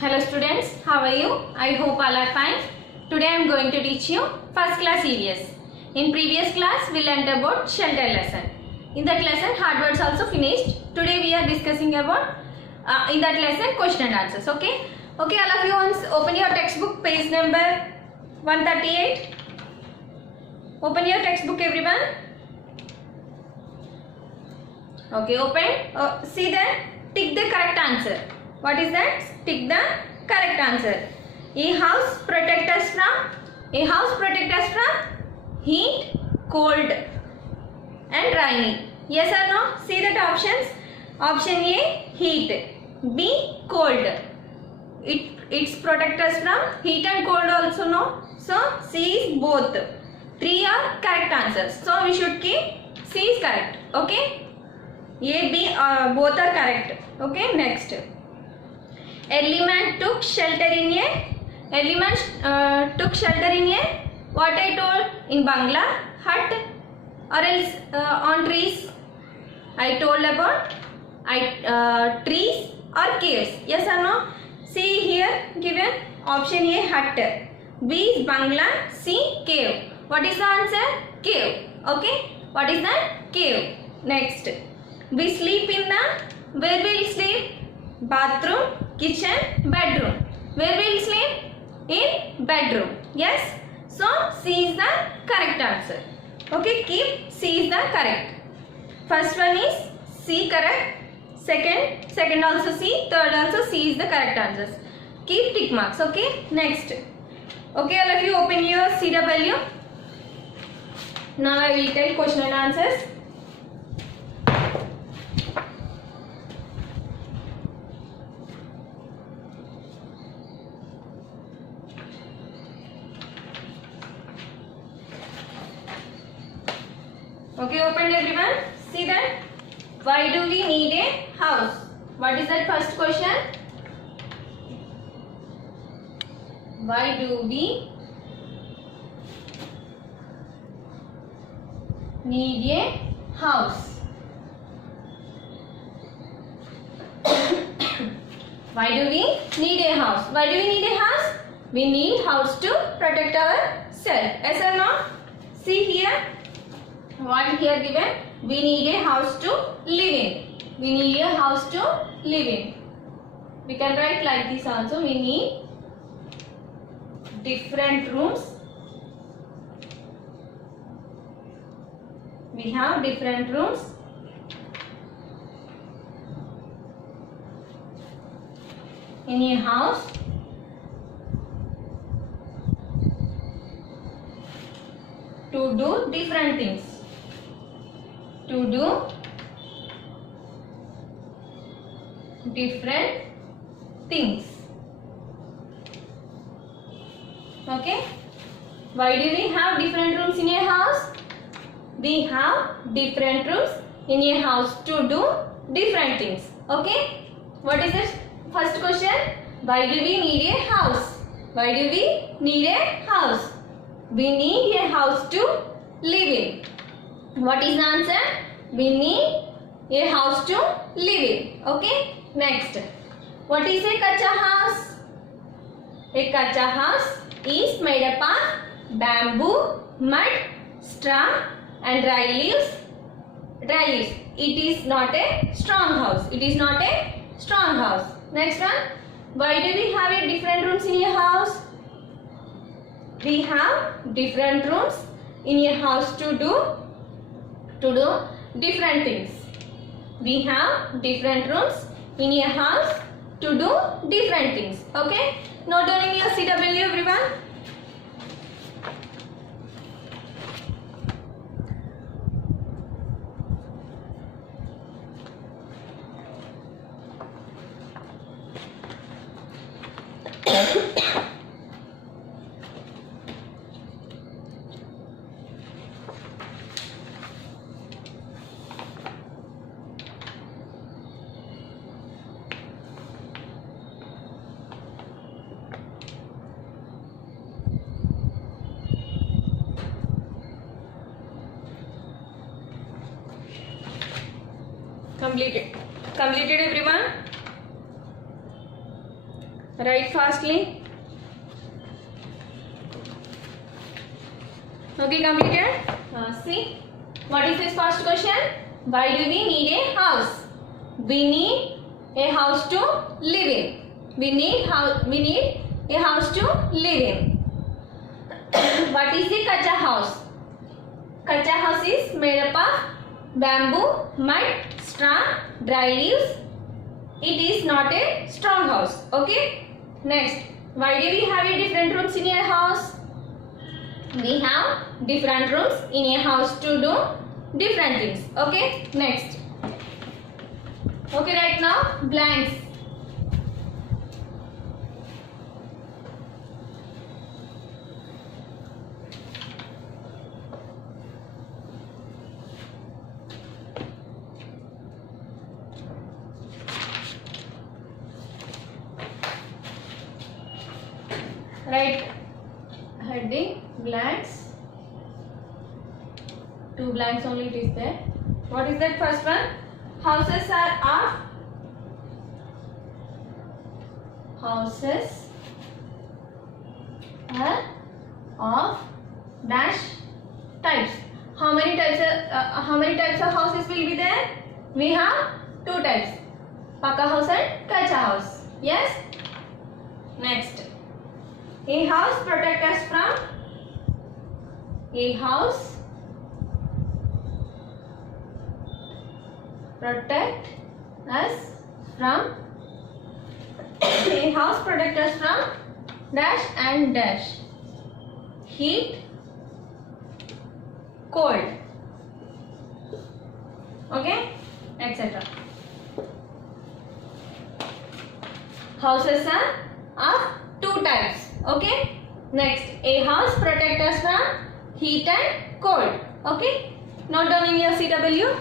Hello students, how are you? I hope all are fine. Today I am going to teach you first class EVS. In previous class we learnt about shelter lesson. In that lesson hard words also finished. Today we are discussing about in that lesson question and answers. Okay, all of you once open your textbook, page number 138. Open your textbook everyone. Okay, open. See that, tick the correct answer. What is that? Tick the correct answer. A house protects us from heat, cold and rainy. Yes or no? See that options. Option A, heat. B, cold. It's protect us from heat and cold also, no? So C is both. 3 are correct answers. So we should keep C is correct. Okay. A, B both are correct. Okay. Next. Early man took shelter in a what I told, in bangla, hut, or else on trees. I told about trees or caves. Yes or no? See here given option A, hut. B is bangla. C, cave. What is the answer? Cave. Okay. What is that? Cave. Next. We sleep in the, where will sleep? Bathroom, kitchen, bedroom. Where will sleep? In bedroom. Yes. So C is the correct answer. Okay, keep C is the correct. First one is C correct. Second also C. Third also C is the correct answers. Keep tick marks. Okay. Next. Okay, all of you open your CW. Now I will tell question and answers. Okay, open everyone. See that. Why do we need a house? What is that first question? Why do we need a house? Why do we need a house? Why do we need a house? We need house to protect ourselves. Yes or no? See here. What here given? We need a house to live in. We need a house to live in. We can write like this also. We need different rooms. We have different rooms. In a house. To do different things. To do different things. Okay. Why do we have different rooms in a house? We have different rooms in a house to do different things. Okay. What is the first question? Why do we need a house? Why do we need a house? We need a house to live in. What is the answer? We need a house to live in. Okay. Next. What is a kacha house? A kacha house is made up of bamboo, mud, straw and dry leaves. It is not a strong house. It is not a strong house. Next one. Why do we have a different rooms in a house? We have different rooms in a house to do different things. We have different rooms in a house to do different things. Okay. Note down in your CW everyone. Completed everyone. Write fastly. Okay, completed. See, what is this first question? Why do we need a house? We need a house to live in. We need a house to live in. What is the kacha house? Kacha house is made up of bamboo, mud, straw, dry leaves. It is not a strong house. Okay. Next, why do we have a different rooms in a house? We have different rooms in a house to do different things. Okay. Next. Okay, right now blanks. Write heading blanks. 2 blanks only it is there. What is that first one? Houses are of dash types. How many types of houses will be there? We have 2 types, Paka house and Kacha house. Yes. Next, a house protect us from dash and dash, heat, cold, okay, etc. Houses are of 2 types. Okay. Next, a house protect us from heat and cold. Okay. Note down in your CW.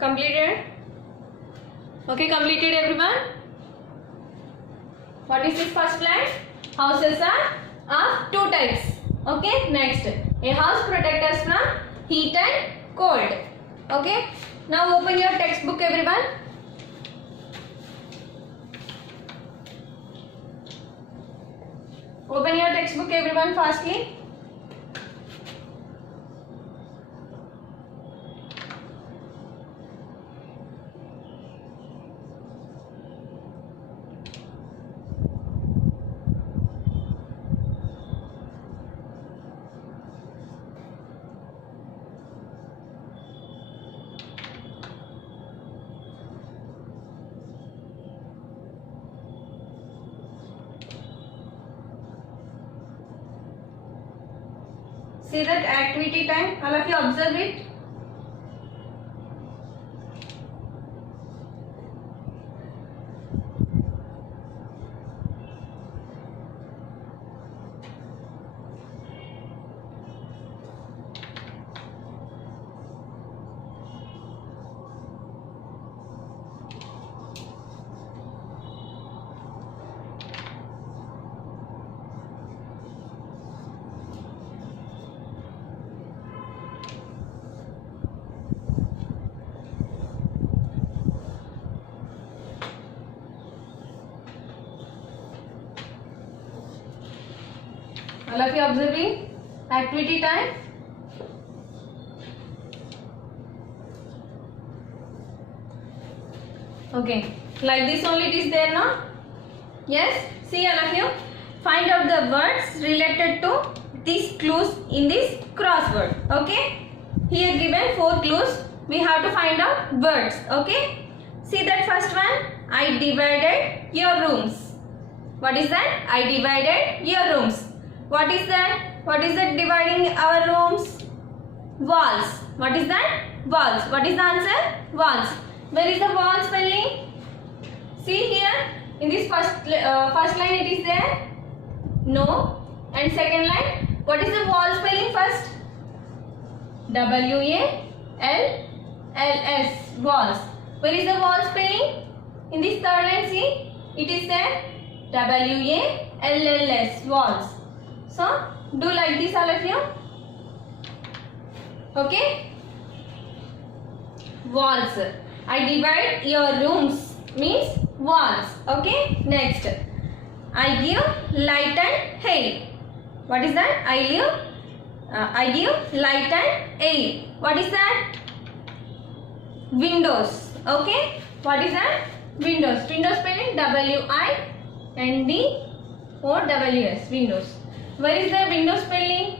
Completed? Okay, completed everyone? What is this first blank? Houses are of 2 types. Okay, next, a house protect us from heat and cold. Okay, now open your textbook everyone. Open your textbook everyone fastly. See that activity time, all of you observe it. All of you observing activity time. Okay, like this only it is there now. Yes, see all of you. Find out the words related to these clues in this crossword. Okay, here given 4 clues. We have to find out words. Okay, see that first one. I divided your rooms. What is that? I divided your rooms. What is that? What is that dividing our rooms? Walls. What is that? walls. What is the answer? Walls. Where is the wall spelling? See here, in this first line it is there? No. And second line, what is the wall spelling first? W-A-L-L-S, walls. Where is the wall spelling? In this third line, see, it is there? W-A-L-L-S, walls. So, do like this all of you. Okay? Walls. I divide your rooms means walls. Okay? Next. I give light and air. What is that? I give light and air. What is that? Windows. Okay? What is that? Windows. Windows spelling W-I-N-D-O-W-S. Windows. Where is the window spelling?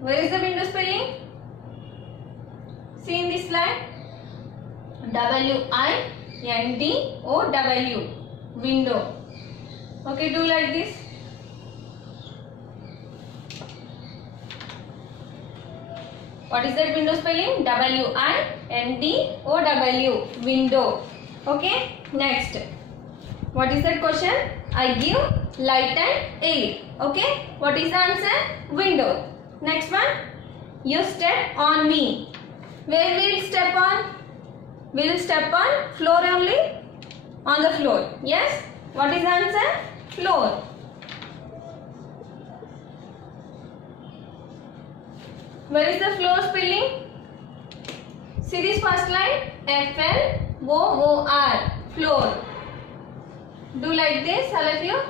Where is the window spelling? See in this line. W-I-N-D-O-W. Window. Okay, do like this. What is that window spelling? W-I-N-D-O-W. Window. Okay. Next. What is that question? I give light and air. Okay. What is the answer? Window. Next one. You step on me. Where will step on? We will step on floor only. On the floor. Yes. What is the answer? Floor. Where is the floor spelling? See this first line. F-L-O-O-R. Floor. Do like this, all of you.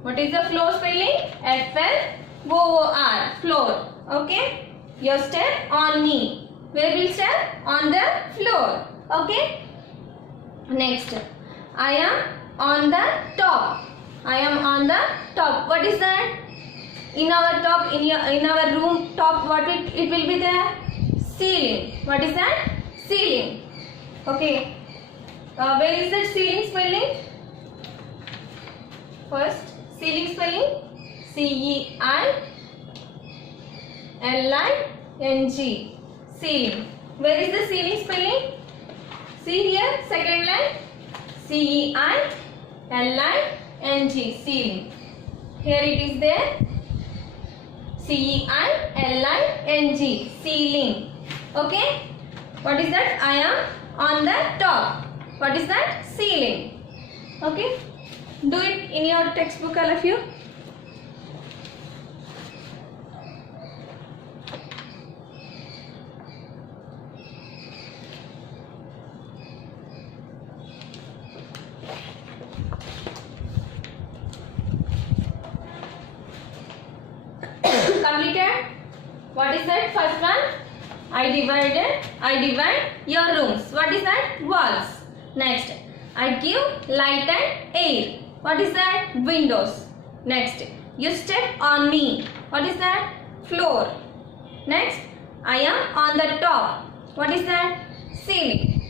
What is the floor spelling? F-L-O-O-R. Floor. Okay. You step on me. Where will step? On the floor. Okay. Next. I am on the top. I am on the top. What is that? In our top, in our room top, what it will be there? Ceiling. What is that? Ceiling. Okay. Where is the ceiling spelling? First, ceiling spelling C-E-I-L-I-N-G. Ceiling. Where is the ceiling spelling? See here, second line. C-E-I-L-I-N-G. Ceiling. Here it is there. C-E-I-L-I-N-G. Ceiling. Okay. What is that? I am on the top. What is that? Ceiling. Okay. Do it in your textbook, all of you. Completed? What is that first one? I divide your rooms. What is that? Walls. Next, I give light and air. What is that? Windows. Next, you step on me. What is that? Floor. Next, I am on the top. What is that? Ceiling.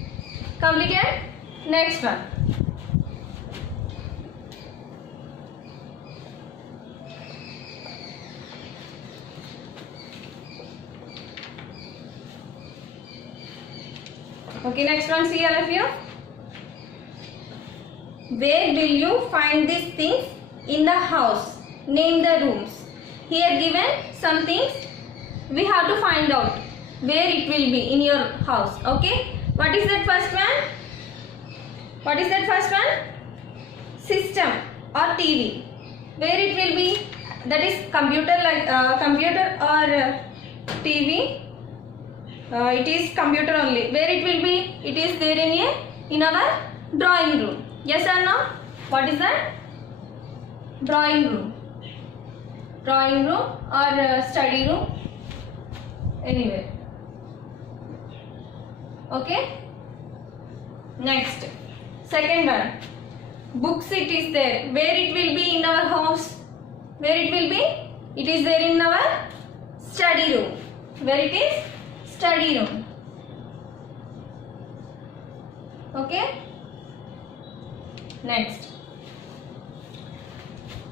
Completed? Next one. Okay, next one, see all of you. Where will you find these things in the house? Name the rooms. Here given some things. We have to find out where it will be in your house. Okay. What is that first one? What is that first one? System or TV. Where it will be? That is computer, like computer or TV. It is computer only. Where it will be? It is there in our drawing room. Yes or no? What is that? Drawing room. Drawing room or study room. Anywhere. Okay. Next. Second one. Books it is there. Where it will be in our house? Where it will be? It is there in our study room. Where it is? Study room. Okay. Next,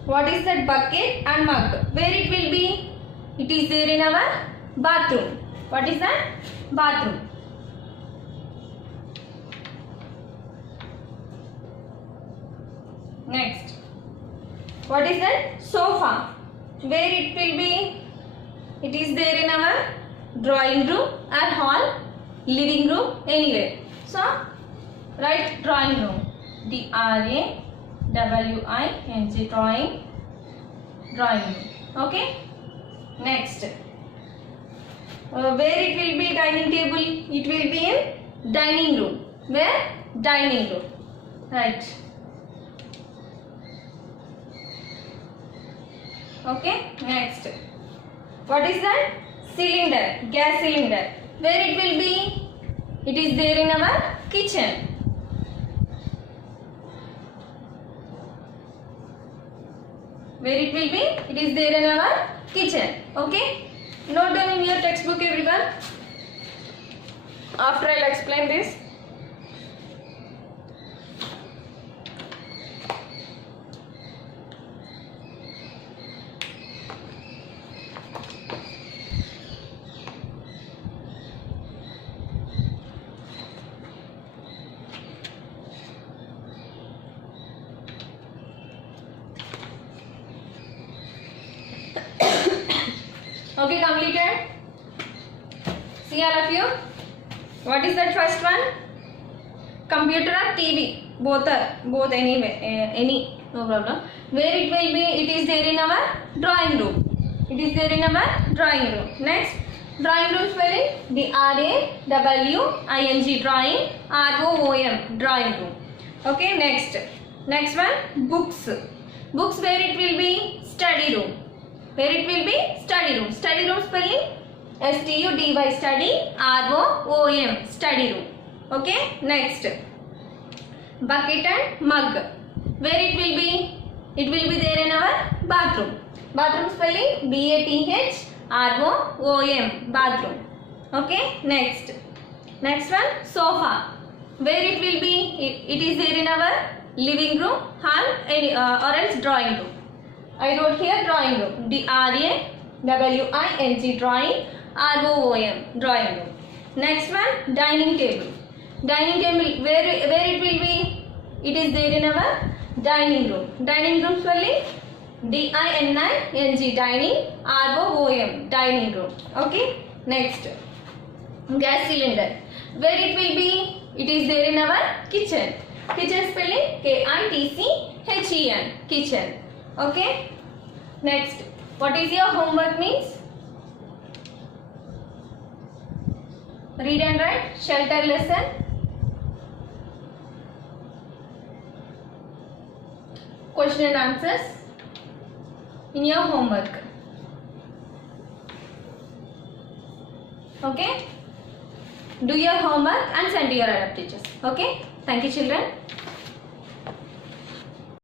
what is that bucket and mug? Where it will be? It is there in our bathroom. What is that? Bathroom. Next, what is that? Sofa. Where it will be? It is there in our drawing room or hall, living room, anywhere. So, write drawing room. D-R-A-W-I-N-G, drawing room. Okay. Next, where it will be dining table? It will be in dining room. Where? Dining room. Right. Okay. Next, what is that? Cylinder, gas cylinder. Where it will be? It is there in our kitchen. Where it will be? It is there in our kitchen. Okay. Note down in your textbook, everyone. After I will explain this. Okay, completed. See all of you. What is that first one? Computer or TV? Both anyway. Any, no problem. Where it will be? It is there in our drawing room. It is there in our drawing room. Next, drawing room spelling: D-R-A-W-I-N-G, drawing, R-O-O-M, drawing room. Okay. Next one, books. Books, where it will be? Study room. Where it will be? Study room. Study room spelling: S-T-U-D-Y, study, R-O-O-M, study room. Okay. Next, bucket and mug. Where it will be? It will be there in our bathroom. Bathroom spelling: B-A-T-H-R-O-O-M, bathroom. Okay. Next one, sofa. Where it will be? It is there in our living room, hall, or else drawing room. I wrote here drawing room. D-R-A-W-I-N-G, drawing, R-O-O-M, drawing room. Next one, dining table. Dining table, where it will be? It is there in our dining room. Dining room spelling: D-I-N-I-N-G, dining, R-O-O-M, dining room. Okay. Next, gas cylinder. Where it will be? It is there in our kitchen. Kitchen spelling: K-I-T-C-H-E-N, kitchen. Okay. Next, what is your homework means? Read and write shelter lesson. Question and answers in your homework. Okay. Do your homework and send to your adult teachers. Okay. Thank you, children.